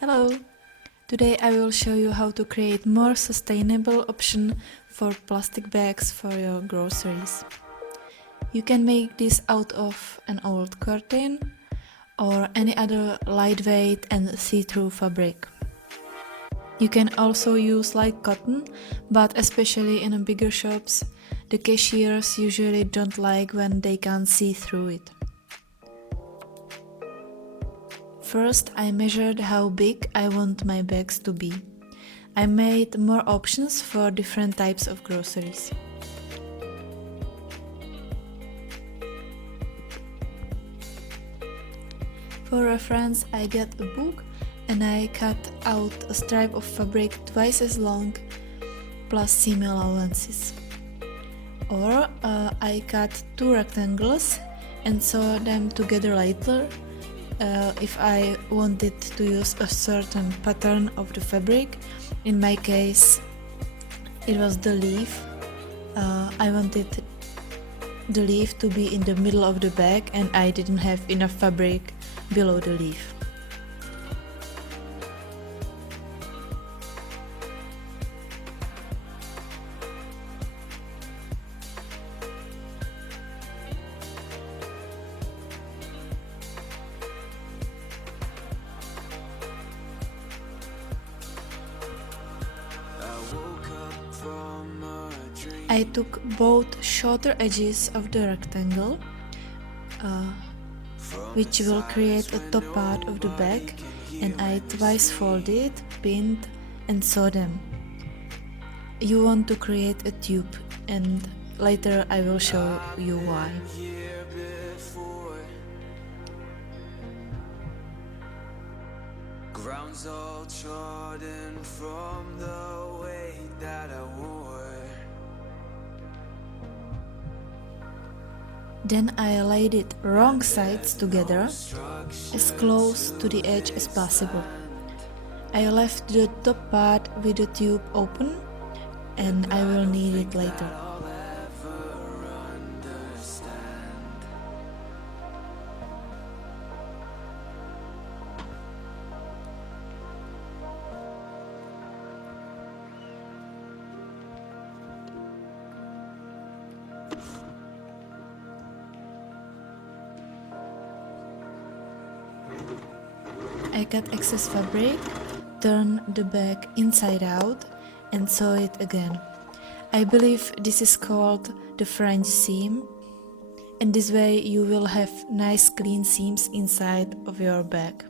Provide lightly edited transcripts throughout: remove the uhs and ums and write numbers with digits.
Hello! Today I will show you how to create more sustainable option for plastic bags for your groceries. You can make this out of an old curtain or any other lightweight and see-through fabric. You can also use light cotton, but especially in bigger shops, the cashiers usually don't like when they can't see through it. First, I measured how big I want my bags to be. I made more options for different types of groceries. For reference, I got a book and I cut out a stripe of fabric twice as long plus seam allowances. Or I cut two rectangles and sew them together later if I wanted to use a certain pattern of the fabric. In my case it was the leaf. I wanted the leaf to be in the middle of the bag and I didn't have enough fabric below the leaf. I took both shorter edges of the rectangle, which will create a top part of the bag, and I twice folded, pinned and sewed them. You want to create a tube, and later I will show you why. Ground's all trodden from the weight that I wore. Then I laid it wrong sides together, as close to the edge as possible. I left the top part with the tube open, and I will need it later. I cut excess fabric, turn the bag inside out and sew it again. I believe this is called the French seam, and this way you will have nice clean seams inside of your bag.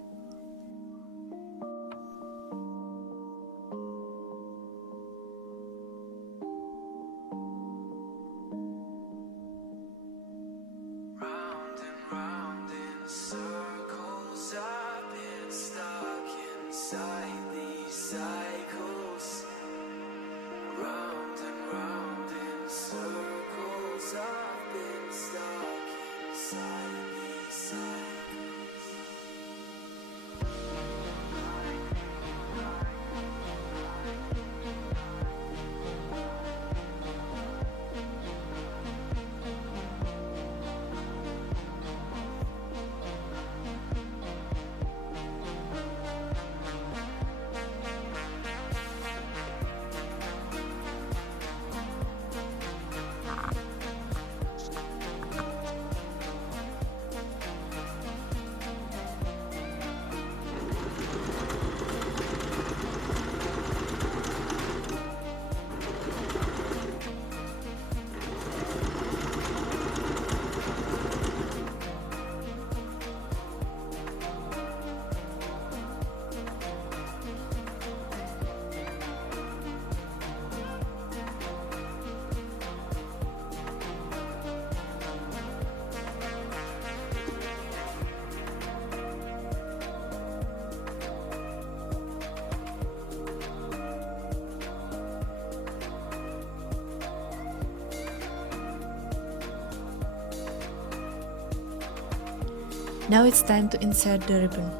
Now it's time to insert the ribbon.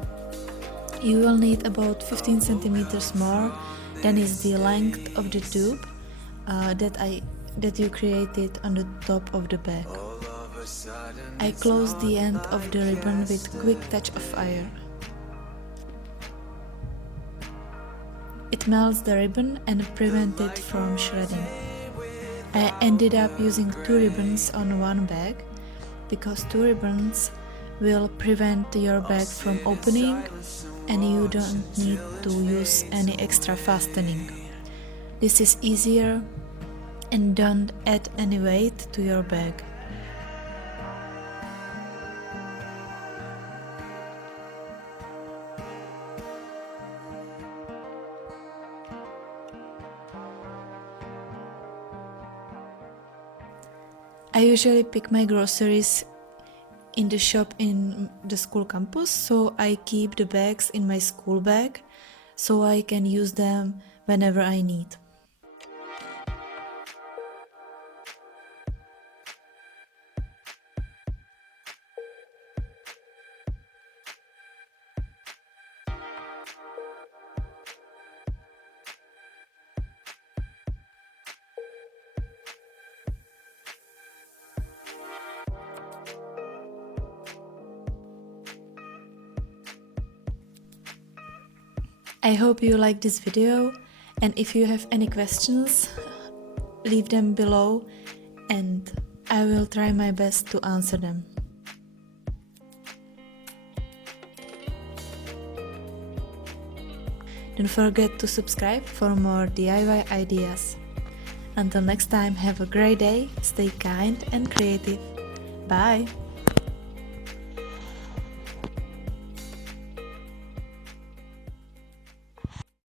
You will need about 15 centimeters more than is the length of the tube that you created on the top of the bag. I close the end of the ribbon with quick touch of iron. melts the ribbon and prevents it from shredding. I ended up using 2 ribbons on one bag because 2 ribbons will prevent your bag from opening and you don't need to use any extra fastening. This is easier and don't add any weight to your bag. I usually pick my groceries in the shop in the school campus, so I keep the bags in my school bag so I can use them whenever I need. I hope you liked this video, and if you have any questions, leave them below and I will try my best to answer them. Don't forget to subscribe for more DIY ideas. Until next time, have a great day, stay kind and creative. Bye!